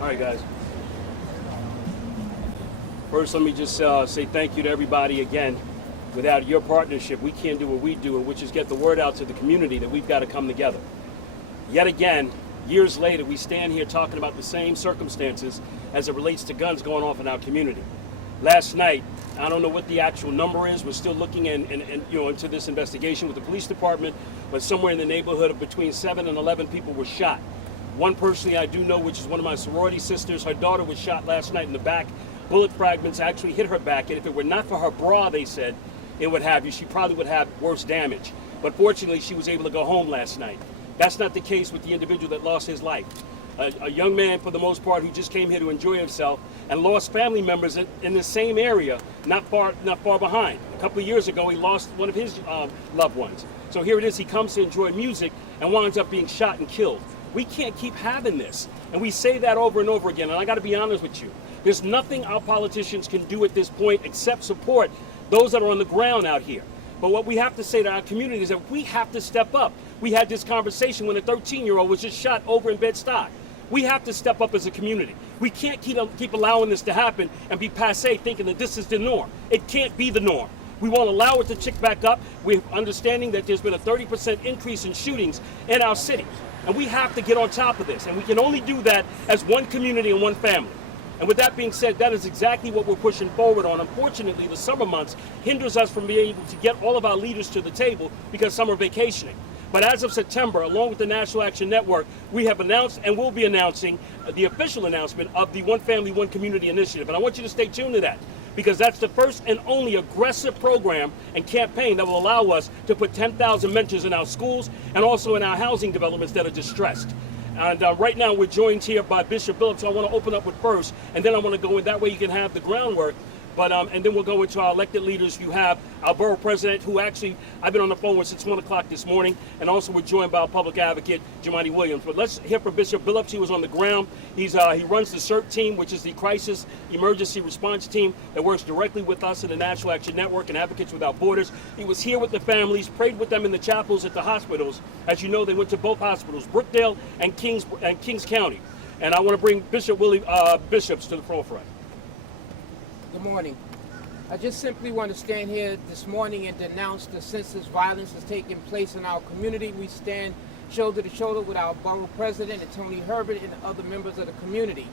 All right, guys. First, let me just say thank you to everybody again. Without your partnership, we can't do what we do, which is get the word out to the community that we've got to come together. Yet again, years later, we stand here talking about the same circumstances as it relates to guns going off in our community. Last night, I don't know what the actual number is. We're still looking into this investigation with the police department, but somewhere in the neighborhood of between 7 and 11 people were shot. One personally I do know, which is one of my sorority sisters, her daughter was shot last night in the back. Bullet fragments actually hit her back, and if it were not for her bra, they said, she probably would have worse damage. But fortunately, she was able to go home last night. That's not the case with the individual that lost his life. A young man, for the most part, who just came here to enjoy himself and lost family members in the same area, not far behind. A couple of years ago, he lost one of his loved ones. So here it is, he comes to enjoy music and winds up being shot and killed. We can't keep having this. And we say that over and over again, and I gotta be honest with you. There's nothing our politicians can do at this point except support those that are on the ground out here. But what we have to say to our community is that we have to step up. We had this conversation when a 13-year-old was just shot over in Bed-Stuy. We have to step up as a community. We can't keep allowing this to happen and be passé thinking that this is the norm. It can't be the norm. We won't allow it to tick back up. We're understanding that there's been a 30% increase in shootings in our city. And we have to get on top of this. And we can only do that as one community and one family. And with that being said, that is exactly what we're pushing forward on. Unfortunately, the summer months hinders us from being able to get all of our leaders to the table because some are vacationing. But as of September, along with the National Action Network, we have announced and will be announcing the official announcement of the One Family, One Community initiative. And I want you to stay tuned to that, because that's the first and only aggressive program and campaign that will allow us to put 10,000 mentors in our schools and also in our housing developments that are distressed. And right now we're joined here by Bishop Phillips, so I want to open up with first, and then I want to go in. That way you can have the groundwork. But and then we'll go into our elected leaders. You have our borough president, who actually I've been on the phone with since 1 o'clock this morning, and also we're joined by our public advocate, Jemani Williams. But let's hear from Bishop Phillips. He was on the ground. He runs the CERT team, which is the Crisis Emergency Response Team that works directly with us in the National Action Network and Advocates Without Borders. He was here with the families, prayed with them in the chapels at the hospitals. As you know, they went to both hospitals, Brookdale and Kings County. And I want to bring Bishops to the forefront. Good morning. I just simply want to stand here this morning and denounce the senseless violence that's taking place in our community. We stand shoulder to shoulder with our borough president and Tony Herbert and other members of the community.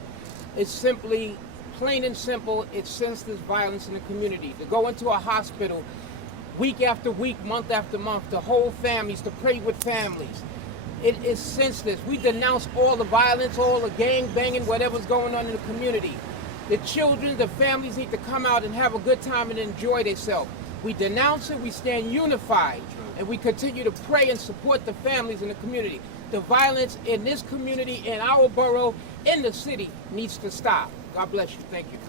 It's simply, plain and simple, it's senseless violence in the community. To go into a hospital week after week, month after month, to hold families, to pray with families. It is senseless. We denounce all the violence, all the gang banging, whatever's going on in the community. The children, the families need to come out and have a good time and enjoy themselves. We denounce it, we stand unified, and we continue to pray and support the families in the community. The violence in this community, in our borough, in the city needs to stop. God bless you. Thank you.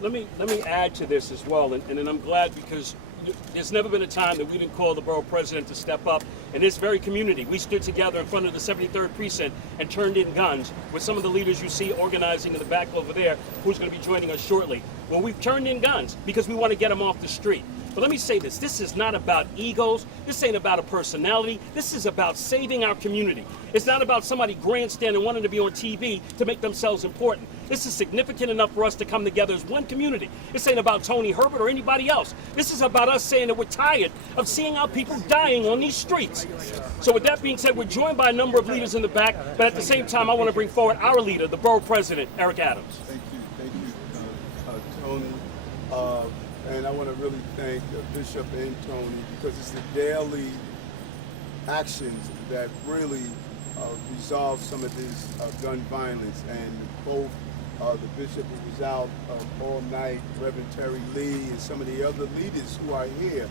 Let me add to this as well, and I'm glad, because there's never been a time that we didn't call the borough president to step up. In this very community, we stood together in front of the 73rd precinct and turned in guns with some of the leaders you see organizing in the back over there, who's going to be joining us shortly. Well, we've turned in guns because we want to get them off the street. But let me say this, this is not about egos, this ain't about a personality, this is about saving our community. It's not about somebody grandstanding wanting to be on TV to make themselves important. This is significant enough for us to come together as one community. This ain't about Tony Herbert or anybody else. This is about us saying that we're tired of seeing our people dying on these streets. So with that being said, we're joined by a number of leaders in the back, but at the same time, I want to bring forward our leader, the borough president, Eric Adams. Thank you, Tony. And I want to really thank Bishop and Tony, because it's the daily actions that really resolve some of this gun violence. And both the bishop who was out all night, Reverend Terry Lee, and some of the other leaders who are here,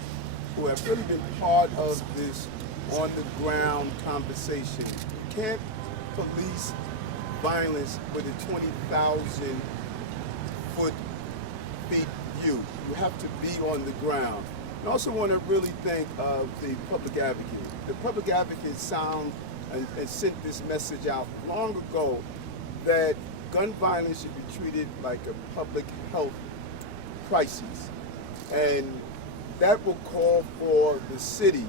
who have really been part of this on-the-ground conversation. You can't police violence with a 20,000 feet view. You have to be on the ground. I also want to really thank the public advocate. The public advocate and sent this message out long ago that gun violence should be treated like a public health crisis. And that will call for the city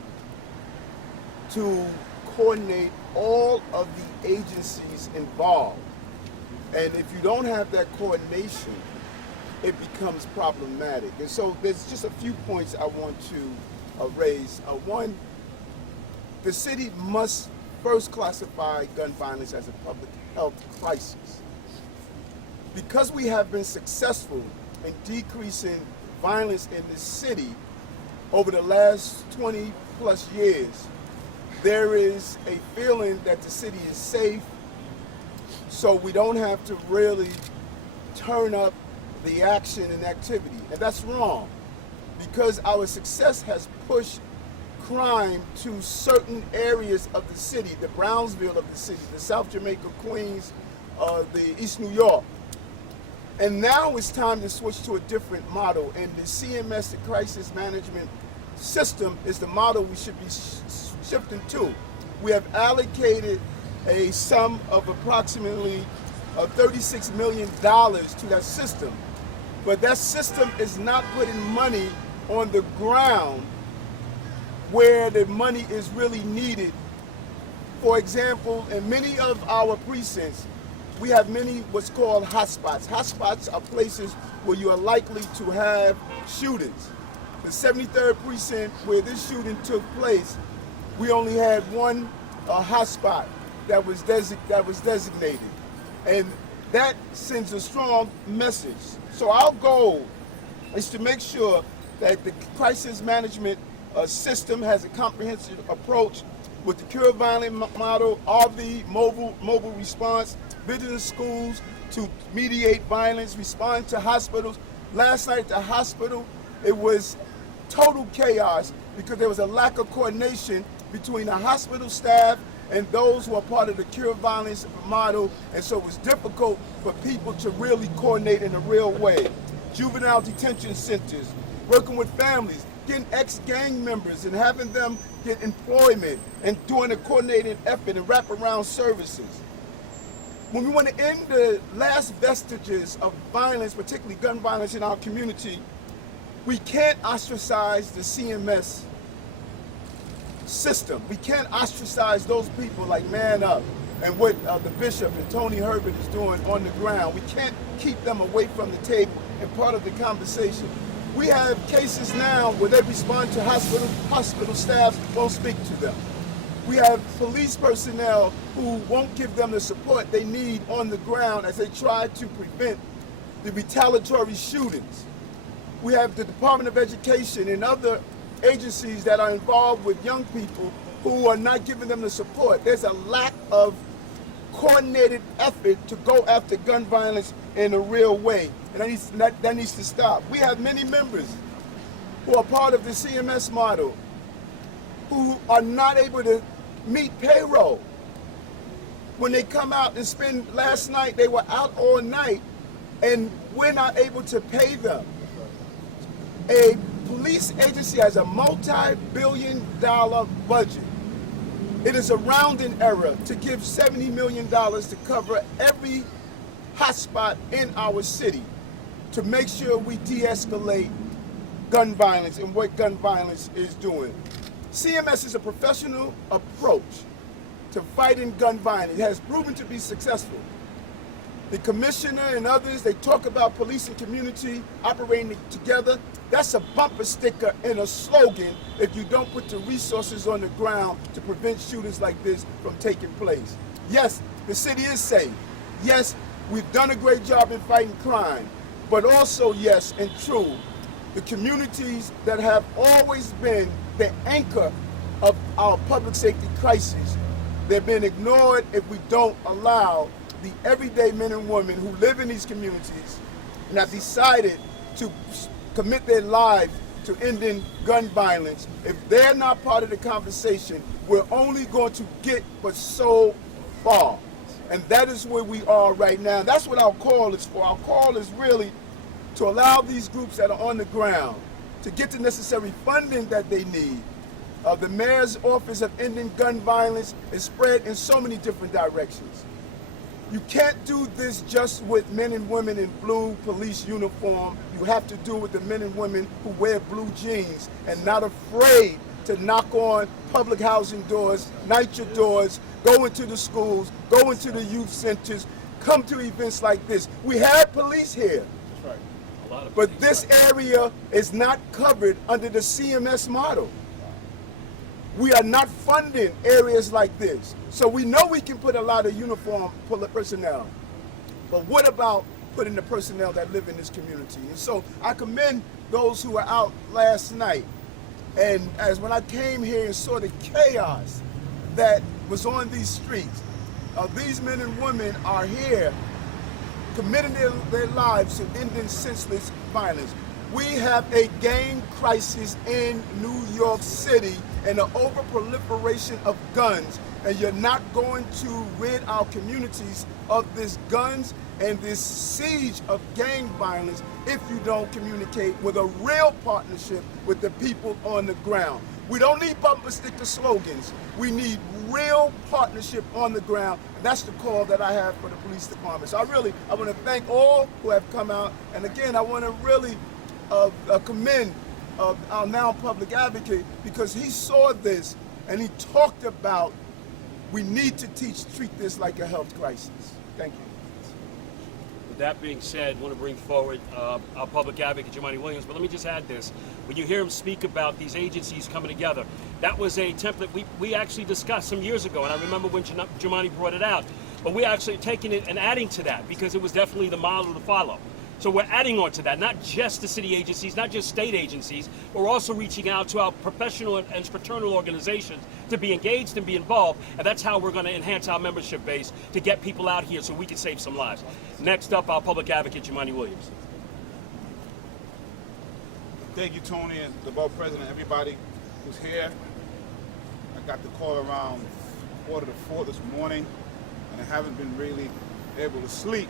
to coordinate all of the agencies involved And if you don't have that coordination, it becomes problematic. And so there's just a few points I want to raise. One, the city must first classify gun violence as a public health crisis. Because we have been successful in decreasing violence in the city over the last 20 plus years, there is a feeling that the city is safe, so we don't have to really turn up the action and activity. And that's wrong, because our success has pushed crime to certain areas of the city, the Brownsville of the city, the South Jamaica, Queens, the East New York. And now it's time to switch to a different model, and the CMS, the crisis management system, is the model we should be shifting to. We have allocated a sum of approximately $36 million to that system. But that system is not putting money on the ground where the money is really needed. For example, in many of our precincts, we have many what's called hotspots. Hotspots are places where you are likely to have shootings. The 73rd precinct where this shooting took place, we only had one hotspot that was designated. And that sends a strong message. So our goal is to make sure that the crisis management system has a comprehensive approach with the Cure Violent model, RV, mobile response, visiting schools to mediate violence, respond to hospitals. Last night at the hospital, it was total chaos because there was a lack of coordination between the hospital staff and those who are part of the Cure Violence model, and so it was difficult for people to really coordinate in a real way. Juvenile detention centers, working with families, getting ex-gang members and having them get employment and doing a coordinated effort and wraparound services. When we want to end the last vestiges of violence, particularly gun violence in our community, we can't ostracize the CMS system. We can't ostracize those people like Man Up and what the Bishop and Tony Herbert is doing on the ground. We can't keep them away from the table and part of the conversation. We have cases now where they respond to hospital staffs won't speak to them. We have police personnel who won't give them the support they need on the ground as they try to prevent the retaliatory shootings. We have the Department of Education and other agencies that are involved with young people who are not giving them the support. There's a lack of coordinated effort to go after gun violence in a real way, and that needs to stop. We have many members who are part of the CMS model who are not able to meet payroll. When they come out and spend, last night they were out all night and we're not able to pay them. A police agency has a multi-billion-dollar budget. It is a rounding error to give $70 million to cover every hotspot in our city to make sure we de-escalate gun violence and what gun violence is doing. CMS is a professional approach to fighting gun violence. It has proven to be successful. The commissioner and others, they talk about police and community operating together. That's a bumper sticker and a slogan if you don't put the resources on the ground to prevent shootings like this from taking place. Yes, the city is safe. Yes, we've done a great job in fighting crime. But also, yes, and true, the communities that have always been the anchor of our public safety crisis, they're being ignored if we don't allow the everyday men and women who live in these communities and have decided to commit their lives to ending gun violence. If they're not part of the conversation, we're only going to get but so far. And that is where we are right now. That's what our call is for. Our call is really to allow these groups that are on the ground to get the necessary funding that they need. The mayor's office of ending gun violence is spread in so many different directions. You can't do this just with men and women in blue police uniform. You have to do it with the men and women who wear blue jeans and not afraid to knock on public housing doors, NYCHA doors, go into the schools, go into the youth centers, come to events like this. We have police here, That's right. A lot of but police, this right. area is not covered under the CMS model. We are not funding areas like this. So we know we can put a lot of uniform personnel, but what about putting the personnel that live in this community? And so I commend those who were out last night. And as when I came here and saw the chaos that was on these streets, these men and women are here committing their lives to ending senseless violence. We have a gang crisis in New York City and the overproliferation of guns, and you're not going to rid our communities of this guns and this siege of gang violence if you don't communicate with a real partnership with the people on the ground. We don't need bumper sticker slogans. We need real partnership on the ground. And that's the call that I have for the police department. So I want to thank all who have come out. And again, I want to really commend our now public advocate, because he saw this and he talked about we need to treat this like a health crisis. Thank you. With that being said, I want to bring forward our public advocate, Jomani Williams, but let me just add this. When you hear him speak about these agencies coming together, that was a template we actually discussed some years ago, and I remember when Jomani brought it out, but we're actually taking it and adding to that because it was definitely the model to follow. So we're adding on to that, not just the city agencies, not just state agencies, we're also reaching out to our professional and fraternal organizations to be engaged and be involved, and that's how we're going to enhance our membership base to get people out here so we can save some lives. Next up, our public advocate, Jomani Williams. Thank you, Tony, and the Borough President, everybody who's here. I got the call around 3:45 this morning, and I haven't been really able to sleep.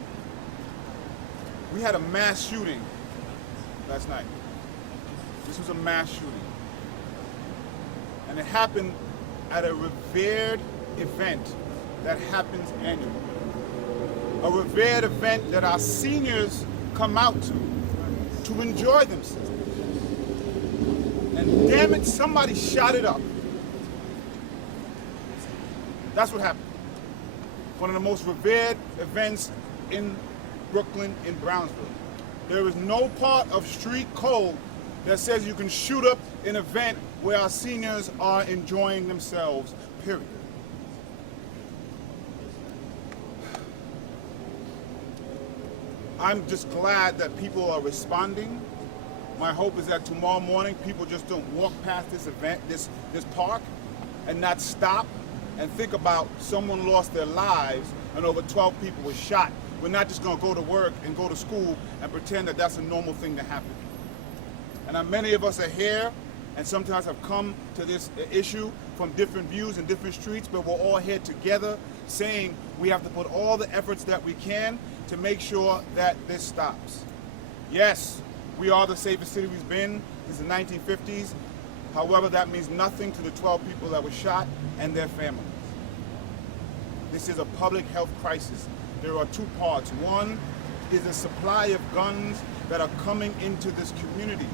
We had a mass shooting last night. This was a mass shooting. And it happened at a revered event that happens annually. A revered event that our seniors come out to enjoy themselves. And damn it, somebody shot it up. That's what happened. One of the most revered events in Brooklyn, in Brownsville. There is no part of street code that says you can shoot up an event where our seniors are enjoying themselves, period. I'm just glad that people are responding. My hope is that tomorrow morning people just don't walk past this event, this park, and not stop and think about someone lost their lives and over 12 people were shot. We're not just going to go to work and go to school and pretend that that's a normal thing to happen. And many of us are here and sometimes have come to this issue from different views and different streets, but we're all here together saying we have to put all the efforts that we can to make sure that this stops. Yes, we are the safest city we've been since the 1950s. However, that means nothing to the 12 people that were shot and their families. This is a public health crisis. There are two parts. One is the supply of guns that are coming into this community.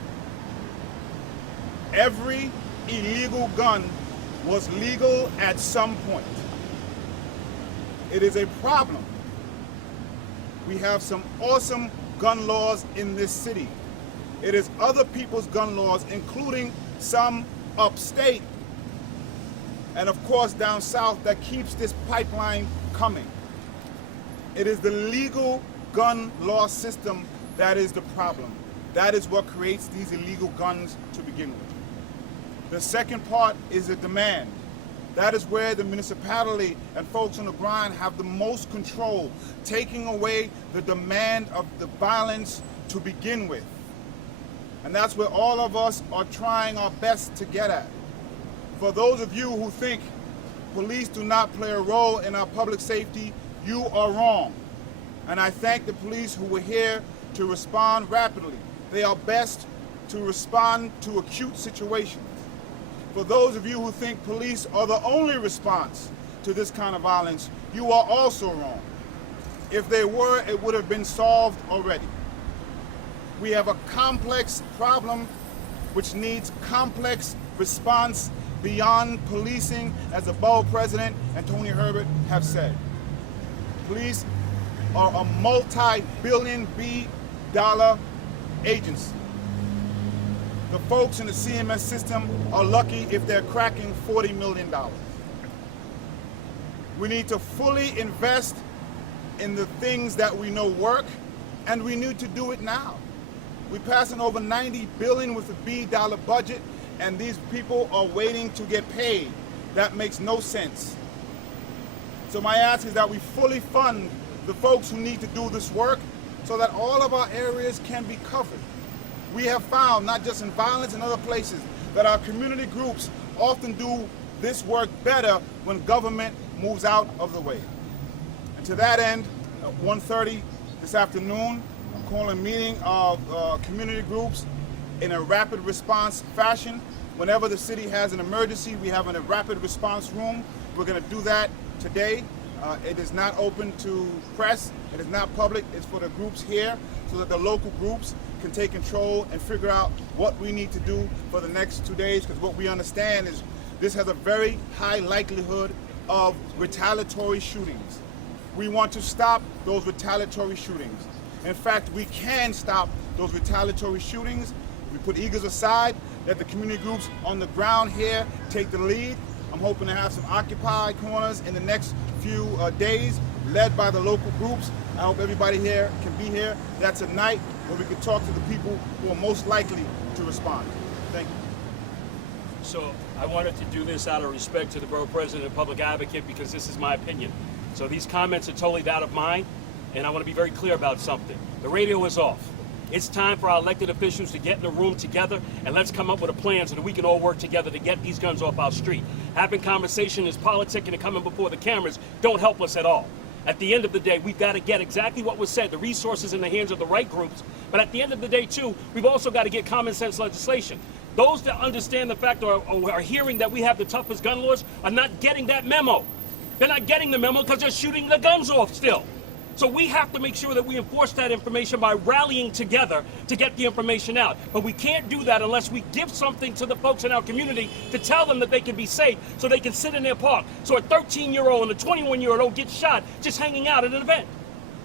Every illegal gun was legal at some point. It is a problem. We have some awesome gun laws in this city. It is other people's gun laws, including some upstate, and of course down south, that keeps this pipeline coming. It is the legal gun law system that is the problem. That is what creates these illegal guns to begin with. The second part is the demand. That is where the municipality and folks on the ground have the most control, taking away the demand of the violence to begin with. And that's where all of us are trying our best to get at. For those of you who think police do not play a role in our public safety, you are wrong. And I thank the police who were here to respond rapidly. They are best to respond to acute situations. For those of you who think police are the only response to this kind of violence, you are also wrong. If they were, it would have been solved already. We have a complex problem which needs complex response beyond policing, as the borough president and Tony Herbert have said. Police are a multi-billion B-dollar agency. The folks in the CMS system are lucky if they're cracking $40 million. We need to fully invest in the things that we know work, and we need to do it now. We're passing over $90 billion with a B-dollar budget, and these people are waiting to get paid. That makes no sense. So my ask is that we fully fund the folks who need to do this work so that all of our areas can be covered. We have found, not just in violence and other places, that our community groups often do this work better when government moves out of the way. And to that end, at 1:30 this afternoon, I'm calling a meeting of community groups in a rapid response fashion. Whenever the city has an emergency, we have a rapid response room. We're going to do that today. It is not open to press. It is not public. It's for the groups here so that the local groups can take control and figure out what we need to do for the next 2 days, because what we understand is this has a very high likelihood of retaliatory shootings. We want to stop those retaliatory shootings. In fact, we can stop those retaliatory shootings. We put egos aside, let the community groups on the ground here take the lead. I'm hoping to have some occupied corners in the next few days, led by the local groups. I hope everybody here can be here. That's a night where we can talk to the people who are most likely to respond. Thank you. So I wanted to do this out of respect to the borough president and public advocate, because this is my opinion. So these comments are totally that of mine, and I want to be very clear about something. The radio is off. It's time for our elected officials to get in the room together, and let's come up with a plan so that we can all work together to get these guns off our street. Having conversation is politicking and coming before the cameras don't help us at all. At the end of the day, we've got to get exactly what was said, the resources in the hands of the right groups. But at the end of the day, too, we've also got to get common sense legislation. Those that understand the fact or are hearing that we have the toughest gun laws are not getting that memo. They're not getting the memo because they're shooting the guns off still. So we have to make sure that we enforce that information by rallying together to get the information out. But we can't do that unless we give something to the folks in our community to tell them that they can be safe so they can sit in their park. So a 13-year-old and a 21-year-old don't get shot just hanging out at an event.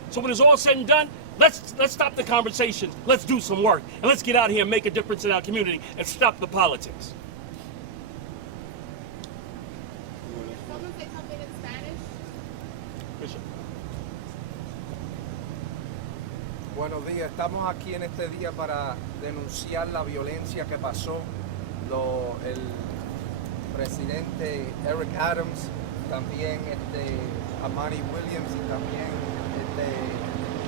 So when it's all said and done, let's stop the conversations, let's do some work, and let's get out here and make a difference in our community and stop the politics. Someone say something in Spanish? Bishop. Buenos días, estamos aquí en este día para denunciar la violencia que pasó. El presidente Eric Adams, también Amani Williams y también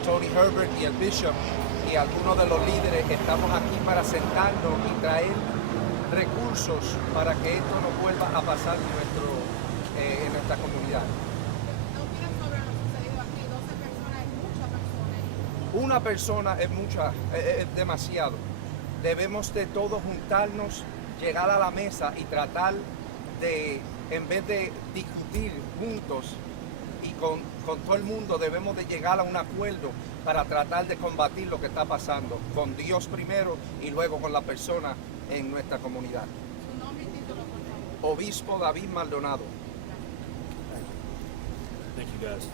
Tony Herbert y el Bishop y algunos de los líderes estamos aquí para sentarnos y traer recursos para que esto no vuelva a pasar en nuestra comunidad. ¿Qué opinas sobre lo sucedido aquí? 12 personas es mucha persona. Una persona es mucha, es demasiado. Debemos de todos juntarnos, llegar a la mesa y tratar de, en vez de discutir juntos y con todo el mundo, debemos de llegar a un acuerdo para tratar de combatir lo que está pasando, con Dios primero y luego con la persona en nuestra comunidad. Su nombre y título, por favor. Obispo David Maldonado. Thank you, guys.